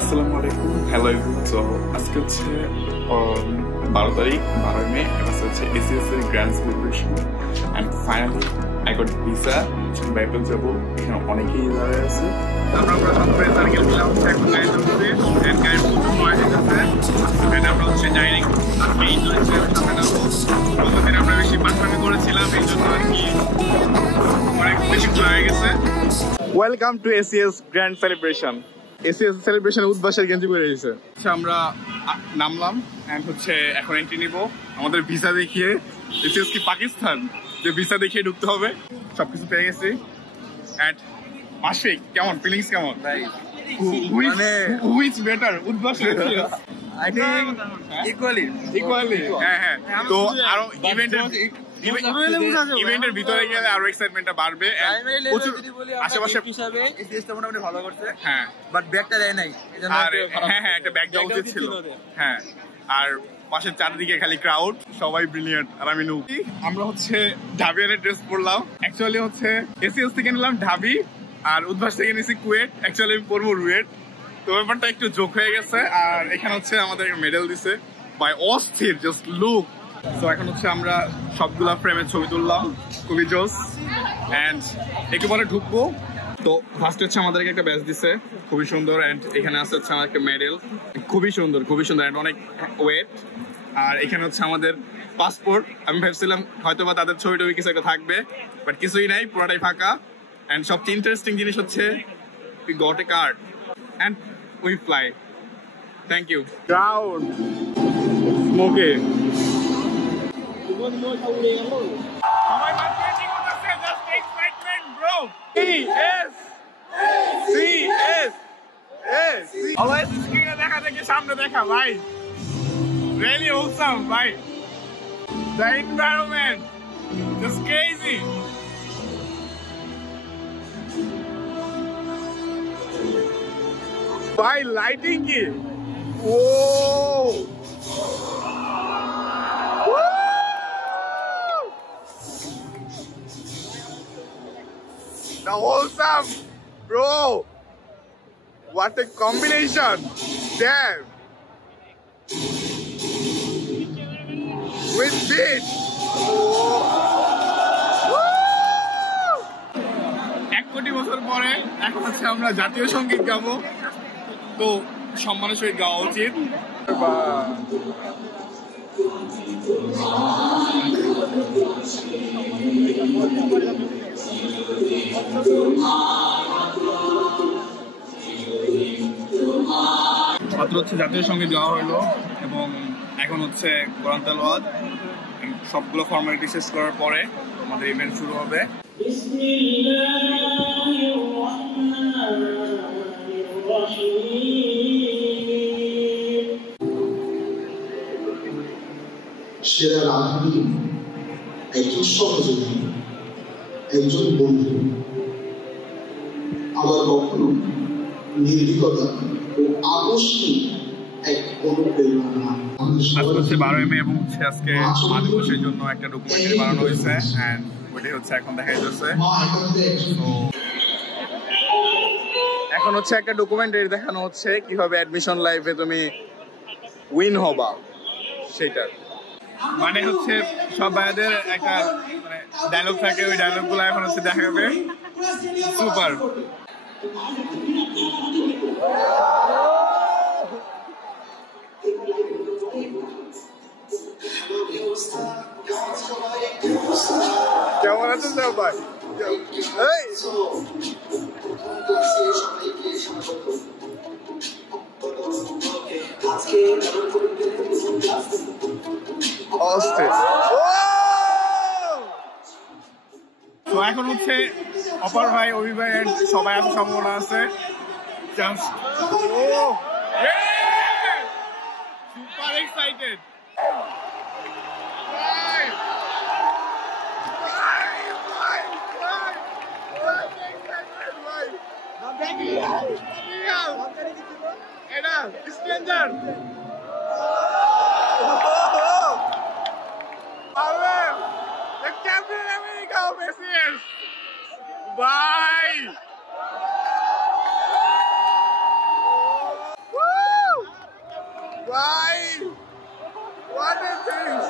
আসসালামু আলাইকুম, hello everyone. So আজকে হচ্ছে 12 তারিখ, 12 মে। আজকে হচ্ছে এসিএস এর grand celebration and finally I got visa. ব্যাপেল যাবো, এখানে অনেকেই দাঁড়িয়ে আছে। আমরা প্রথম ফ্রেন্ড সার্কেল মিলাম হচ্ছে এখন গাড়িতে উঠতে, অ্যান্ড গাড়ির প্রচুর সময় হয়ে গেছে। অ্যান্ড আমরা হচ্ছে ডাইরেক্ট এই ইন্ডোনেশিয়ার সামনে যাবো। গতদিন আমরা বেশি পাঠামি করেছিলাম, এই জন্য আর কি অনেক বেশি হয়ে গেছে। Welcome to ACS grand celebration. ACS সেলিব্রেশনের উদ্বাসের গেঞ্জি পরে এসেছে। আমরা নামলাম এন্ড হচ্ছে এখন এন্ট্রি নিব। আমাদের ভিসা দেখিয়ে, এসিএস কি পাকিস্তান যে ভিসা দেখিয়ে ঢুকতে হবে? সবকিছু পেয়ে গেছি। এন্ড মাসিক কেমন ফিলিংস কেমন? মানে হুইচ বেটার উদ্বাস? I think equally. হ্যাঁ। তো আরো ইভেন্টের ভিতরে গেলে আরো এক্সাইটমেন্টটা বাড়বে। আশেপাশে মোটামুটি ভালো করছে, হ্যাঁ, বাট ব্যাগটা দেয় নাই। হ্যাঁ একটা ব্যাগ দেওয়া উচিত ছিল। হ্যাঁ, আর পাশের চারদিকে খালি ক্রাউড, সবাই ব্রিলিয়ান্ট আর আমি নু। আমরা হচ্ছে ঢাবিয়ানের ড্রেস পরলাম। অ্যাকচুয়ালি হচ্ছে এসিএস থেকে নিলাম ঢাবি আর উদ্ভাস থেকে নিয়েছি কুয়েট। অ্যাকচুয়ালি আমি পরবো রুয়েট, তো ব্যাপারটা একটু জোক হয়ে গেছে। আর এখানে হচ্ছে আমাদের মেডেল দিছে বাই অস্থির, জাস্ট লুক। তো এখন হচ্ছে আমরা সবগুলা ফ্রেমের ছবি তুললাম, খুবই জোস। অ্যান্ড একটু পরে ঢুকবো। তো ফার্স্ট হচ্ছে আমাদেরকে একটা ব্যাচ দিছে, খুবই সুন্দর। অ্যান্ড এখানে আছে হচ্ছে আমার একটা মেডেল, খুবই সুন্দর অ্যান্ড অনেক ওয়েট। আর এখানে হচ্ছে আমাদের পাসপোর্ট। আমি ভাবছিলাম হয়তো বা তাদের ছবি টবি কিছু একটা থাকবে, বাট কিছুই নাই, পুরোটাই ফাঁকা। অ্যান্ড সবচেয়ে ইন্টারেস্টিং জিনিস হচ্ছে we got a card and we fly. Thank you. Crowd smoke. সবাই মার্কেটিং করতেছে, just excitement bro. yes always স্ক্রিনে দেখা দেখে সামনে দেখা ভাই, really awesome ভাই। The environment just crazy. भाई लाइटिंग की ओ the awesome bro, what a combination, damn, with beat. এক কোটি বছর পরে এখন হচ্ছে আমরা জাতীয় সঙ্গীত গাবো, তো সম্মানের সহিত গাওয়া উচিত। মাত্র হচ্ছে জাতীয় সঙ্গীত গাওয়া হলো এবং এখন হচ্ছে কোরআন তেলাওয়াত। সবগুলো ফর্মালিটি শেষ করার পরে আমাদের ইভেন্ট শুরু হবে। সেরা রাঁধুনি, একজন সহযোগী, একজন বন্ধু, আবার কখনো নির্ভীকতা ও আকস্মিক এক অনুপ্রেরণা। আজকে হচ্ছে 12 মে এবং হচ্ছে আজকে মা দিবসের জন্য একটা ডকুমেন্টারি বানানো হয়েছে এন্ড ওইটাই হচ্ছে এখন দেখা যাচ্ছে। এখন হচ্ছে একটা ডকুমেন্টারি দেখানো হচ্ছে কিভাবে অ্যাডমিশন লাইফে তুমি উইন হবা, সেটা মানে হচ্ছে সব ভাইয়াদের একটা মানে ডায়লগ থাকে, ওই ডায়লগ গুলো এখন হচ্ছে দেখাবে। সুপার। কেমন আছেন সবাই? তো এখন হচ্ছে অপর ভাই, অভি ভাই সবাই আসার সম্ভাবনা আছে। Just super excited. এটা stranger the Captain America of SES. Bye. Why? What is this?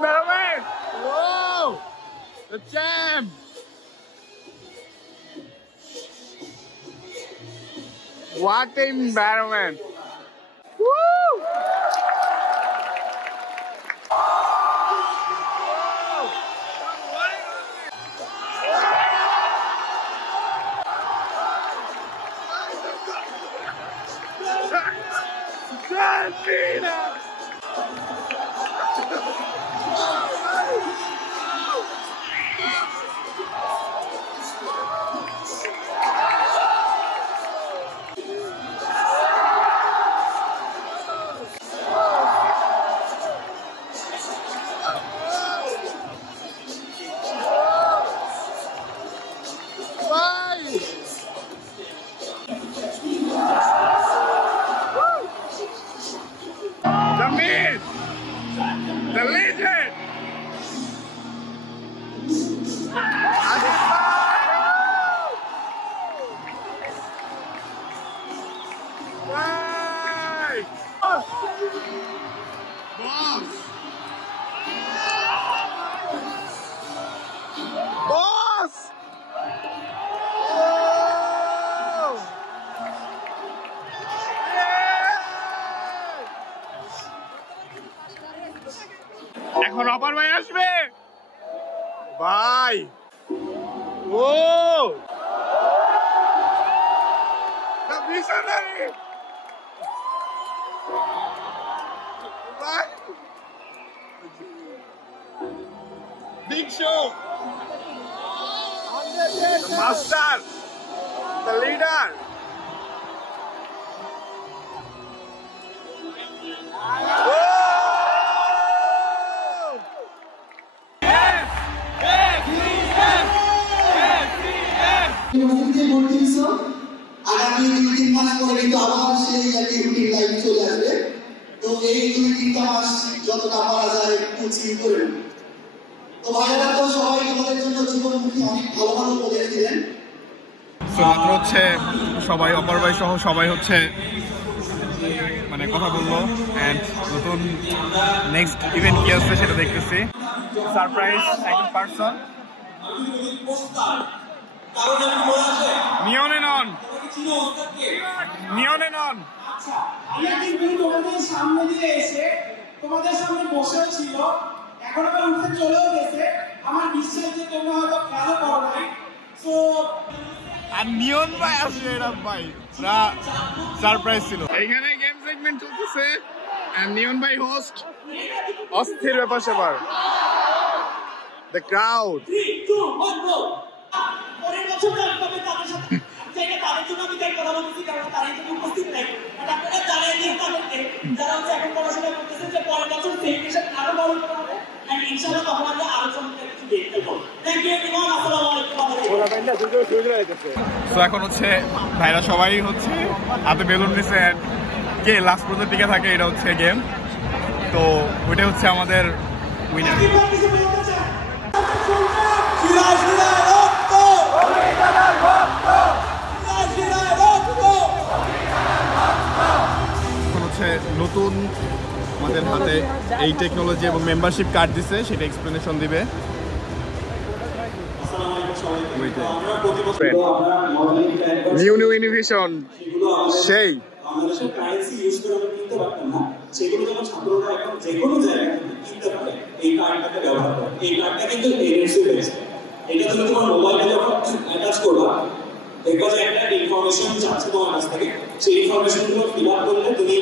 Baroman! Whoa! The champ! What in Baroman? Woo! The legend! Right! Boss! Boss! Oh! এখন অপার ভাই আসবে ভাই ও the visionary ভাই big show the master the leader আগামী 2-3 মাস পরে কিন্তু আবার সেই একই রুটিন লাইফ চলে আসবে তো এই 2-3 মাস যতটা পারা যায় একটু চিল করে তো ভাইরা তো সবাই তোমাদের জন্য জীবনমুখী অনেক ভালো ভালো উপদেশ দিলেন তো মাত্র হচ্ছে সবাই অপর ভাই সহ সবাই হচ্ছে মানে কথা বলবো এন্ড নতুন নেক্সট ইভেন্ট কি আসছে সেটা দেখতেছি সারপ্রাইজ একজন পারসন নিয়ন এন্ড অন নিয়ন এন্ড অন আমি কিন্তু তোমাদের সামনে দিয়ে এসে তোমাদের সামনে বসেও ছিল এখন আবার উঠে চলেও গেছে আমার বিশ্বাস যে তোমরা হয়তো খেলা করো নাই সো আর নিয়ন ভাই আসলে এটা ভাই সারপ্রাইজ ছিল এইখানে গেম সেগমেন্ট চলতেছে এন্ড নিয়ন ভাই হোস্ট অস্থির ব্যাপার সেবার দ্য ক্রাউড 3 2 1 গো পরের বছর তবে তাদের সাথে জায়গা তাদের জন্য আমি তাই কথা বলছি কারণ তারা এখানে উপস্থিত নাই আর আপনারা জানেন যে তাদেরকে যারা হচ্ছে এখন পড়াশোনা করতেছেন যে পরের বছর সেলিব্রেশন আরো বড় করে হবে এন্ড ইনশাআল্লাহ তখন আমরা আলোচনা করে কিছু দেখতে পাবো থ্যাংক ইউ এভরিওয়ান আসসালামু আলাইকুম তো এখন হচ্ছে ভাইরা সবাই হচ্ছে হাতে বেলুন নিছে কে লাস্ট পর্যন্ত টিকে থাকে এটা হচ্ছে গেম তো ওইটা হচ্ছে আমাদের উইনার এখন হচ্ছে নতুন আমাদের হাতে এই টেকনোলজি এবং মেম্বারশিপ কার্ড দিছে সেটা এক্সপ্লেনেশন দিবে নিউ ইনোভেশন সেই বাংলাদেশের কারেন্সি ইউজ করে আমরা কিনতে পারতাম না সেগুলো যখন ছাত্ররা এখন যে কোনো জায়গায় কিনতে পারে এই কার্ডটাকে ব্যবহার করে এই কার্ডটা কিন্তু এনএফসি বেসড এটা তুমি তোমার মোবাইলে যখন অ্যাটাচ করবা দেখবা যে একটা ইনফরমেশন যাচ্ছে তোমার কাছ থেকে সেই ইনফরমেশনগুলো ফিল আপ করলে তুমি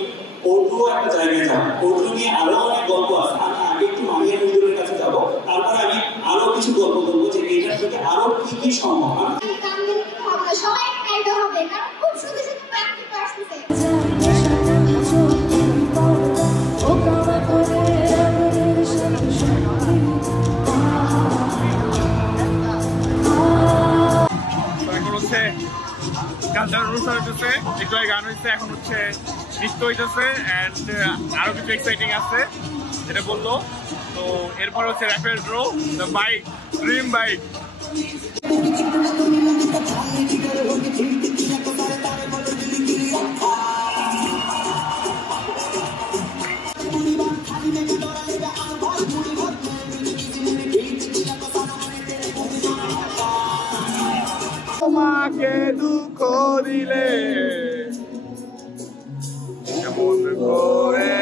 ওটু একটা জায়গায় যাও ওটু নিয়ে আরো অনেক গল্প আছে আমি আগে একটু মামিয়া মজুরের কাছে যাবো তারপরে আমি আরো কিছু গল্প বলবো যে এইটার থেকে আরো কি কি সম্ভব সবাই খাইতে হবে কারণ খুব সুন্দর সুন্দর প্র্যাকটিস আসছে এখন হচ্ছে কালচারাল অনুষ্ঠান হইতেছে একটু গান হয়েছে এখন হচ্ছে নৃত্য হইতেছে অ্যান্ড আরো কিছু এক্সাইটিং আছে যেটা বললো তো এরপর হচ্ছে rapid draw the bike dream bike তোমাকে দুঃখ দিলে এমন করে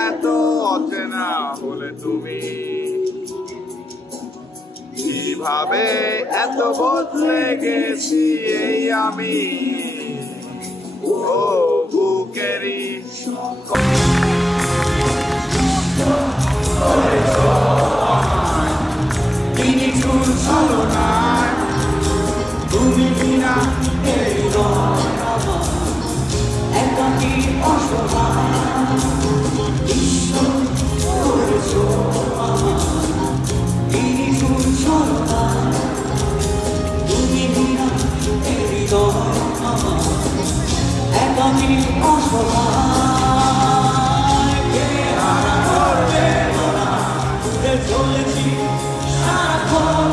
এত অচেনা হলে তুমি কিভাবে এত বদলে গেছি এই আমি ও বুকেরই তুমি বিনা একাকী অসহায় ঈশ্বর করেছো তুমি বিনা হৃদয় একাকী অসহায় চলেছি সারাক্ষণ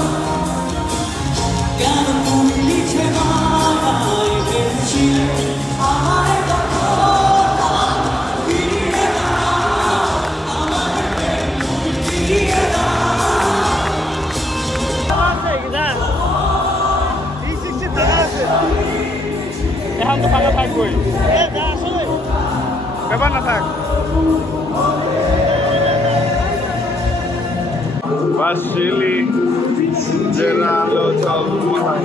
কেন তুমি লিখে নাই পেয়েছিলে আমায় এখন তো ফাঁকা থাকবোই ব্যাপার না থাক বাসিলি জেরালো চলমাই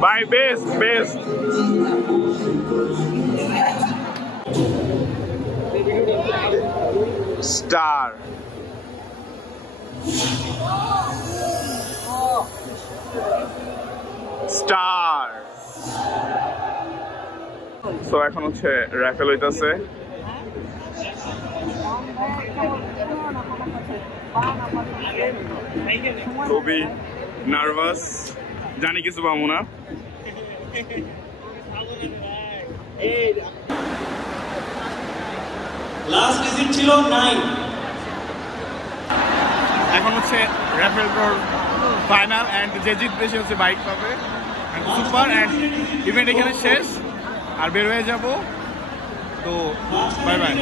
Bye, best. Star. So এখন হচ্ছে রাফেল হইতাছে খুবই নার্ভাস জানি কিছু পাবো না লাস্ট ডিজিট ছিল 9 এখন হচ্ছে রাফেল প্রোর ফাইনাল এন্ড যে জিতবে সে হচ্ছে বাইক পাবে এন্ড সুপার এন্ড ইভেন্ট এখানে শেষ আর বের হয়ে যাব তো বাই বাই